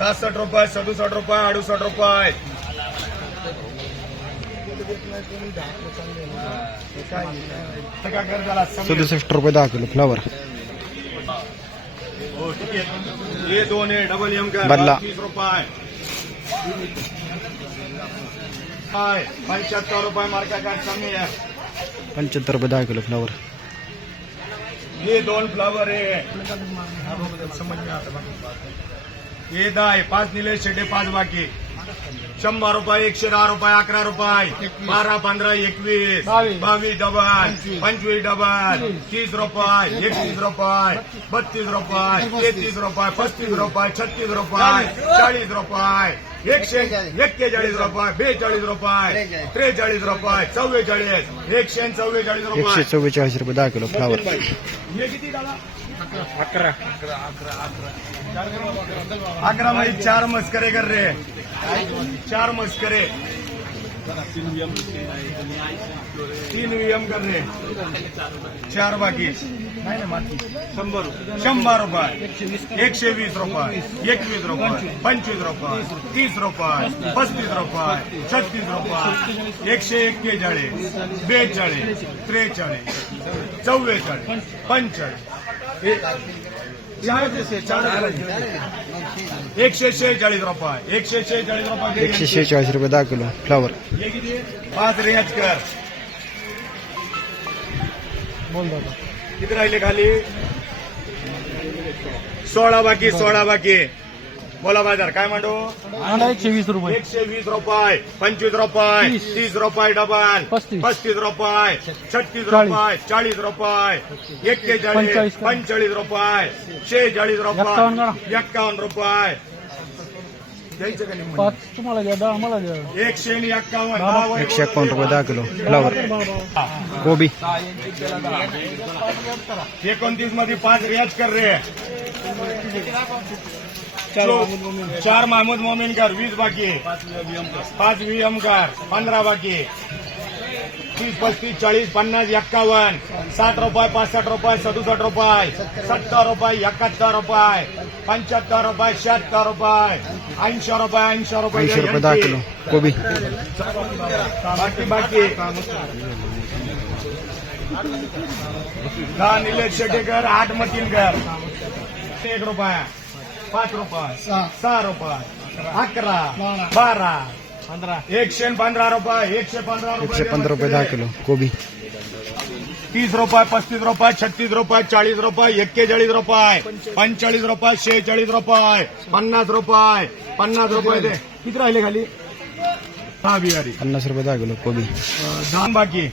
सहासष्ट रुपये सदुसष्ट रुपये अडुसष्ट रुपये. सदुसष्ट रुपये दहा किलो फ्लावर हो. हे दोन आहे डबल एम कर बदला. तीस रुपये मार्का काय कमी आहे पंच्याहत्तर रुपये दहा किलो फ्लावर हे दोन फ्लावर आहे समज में आता. हे दहा पाँच पाच निले शेटे पाच बाकी. शंबर रुपये एकशे दहा रुपये अकरा रुपये. बारह पंद्रह एकवीस. बावीस. डबल. पंचवीस. डबल. तीस. रुपये एकतीस रुपये. बत्तीस रुपये तेतीस रुपये पस्तीस रुपये छत्तीस रुपये चाळीस रुपये. एकशे एक्केचाळीस रुपये बेचाळीस रुपये त्रेचाळीस रुपये चव्वेचाळीस. एकशे चव्वेचाळीस एकशे रुपये चव्वेचाळीस रुपये दहा किलो फ्लावर हे किती दादा? अकरा. अकरा मध्ये चार मस्करे कर रे. चार मस्करे. तीन वीएम कर रे चार बाकी शंभर शंभर रुपये। एकशे वीस रुपये। एकवीस रुपये। पंचवीस रुपये। तीस रुपये। पस्तीस रुपये। छत्तीस रुपये। एकशे एक्केचाळीस बेचाळीस त्रेचाळीस चव्वेचाळीस पंचाळीस एकशे शेहेचाळीस रुपये. एकशे शेहेचाळीस रुपये एकशे शेहेचाळीस रुपये दहा किलो फ्लावर हे किती? पाच रियाज कर. किती राहिले खाली? सोळा बाकी सोळा बाकी. बोला बाज़ार काय म्हणतो एकशे वीस रुपये. एकशे वीस रुपये पंचवीस रुपये तीस. तीस रुपये डबल पस्तीस. पस्तीस रुपये छत्तीस रुपये चाळीस रुपये एक्केचाळीस पंचेचाळीस. रुपये शेहेचाळीस रुपये. एक्कावन्न रुपये. द्यायचं का नाही पाच तुम्हाला द्या दहा मला द्या. एकशे एक्कावन्न. रुपये दहा किलो. फ्लावर कोबी. एकोणतीस मध्ये पाच रियाज कर रे. चार महमूद मोमीन कर वीस बाकी पाच व्हीएम कर पंधरा बाकी तीस पस्तीस चाळीस पन्नास एक्कावन्न साठ रुपये पासष्ट रुपये सदुसष्ट रुपये सत्तर रुपये एकाहत्तर रुपये पंच्याहत्तर रुपये शहात्तर रुपये ऐंशी रुपये ऐंशी रुपये ऐंशी रुपये दहा किलो कोबी बाकी बाकी। दहा निलेश शेटेकर आठ मतीनकर एक रुपया। पाच रुपये. सहा रुपये. अकरा. बारा. पंधरा. एकशे पंधरा रुपये. एकशे पंधरा एकशे पंधरा रुपये दहा किलो. कोबी. तीस रुपये पस्तीस रुपये छत्तीस रुपये चाळीस रुपये एक्केचाळीस रुपये पंचेचाळीस रुपये शेहेचाळीस रुपये पन्नास रुपये पन्नास रुपये दे. किती राहिले खाली? दहा बिहारी. पन्नास रुपये दहा किलो कोबी. दोन बाकी.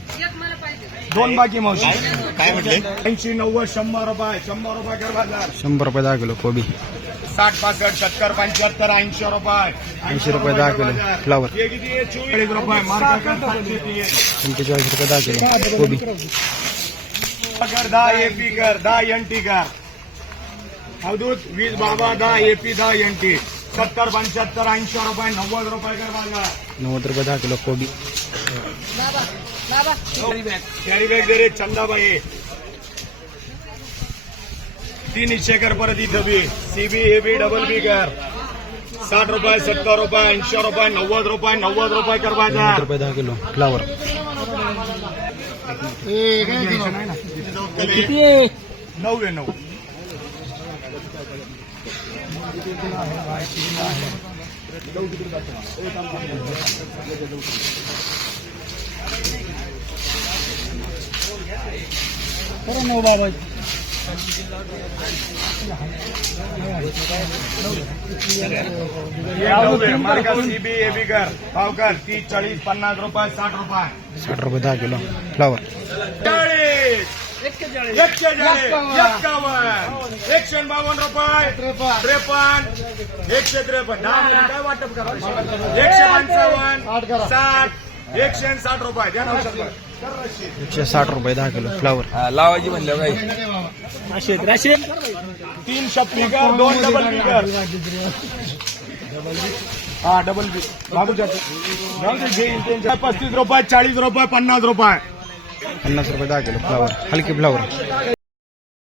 दोन बाकी मावशी. काय म्हटले? ऐंशी नव्वद शंभर रुपये शंभर रुपये कर बाज़ार. शंभर रुपये दहा किलो कोबी. साठ पासष्ट सत्तर पंच्याहत्तर ऐंशी रुपये. ऐंशी रुपये दहा किलो फ्लावर हे किती आहे? चोवीस रुपये. मार्केट. पंचेचाळीस रुपये दहा किलो कोबी. कर दहा एपी कर दहा एनटी कर. अवधूत वीस बाबा दहा एपी दहा एनटी सत्तर पंच्याहत्तर ऐंशी रुपये नव्वद रुपये कर बाज़ार नव्वद रुपये दहा किलो कोबी. कॅरी बॅग दे रे चंदाबाई तीन इच्छे कर परत इथं B. C B A B double B कर. साठ रुपये सत्तर रुपये ऐंशी रुपये नव्वद रुपये नव्वद रुपये कर बाज़ार रुपये दहा किलो फ्लावर नऊ आहे नऊ. बाबा हे कर तीस चाळीस पन्नास रुपये साठ रुपये। साठ रुपये दहा किलो फ्लावर चाळीस एकशे बावन्न रुपये. त्रेपन्न. एकशे त्रेपन्न. दहा मिनिट काय वाटप करा एकशे पंचावन्न. साठ. एकशे साठ रुपये. द्या. एकशे साठ रुपये दहा किलो फ्लावर लावायची म्हणल्यावर काही राशेद राशेद. तीन शक्ती कर दोन डबल बी कर हा डबल बी बाबू जाऊ दे घेईन त्यांच्या पस्तीस रुपये चाळीस रुपये पन्नास रुपये. पन्नास रुपये दहा किलो फ्लावर हलकी फ्लावर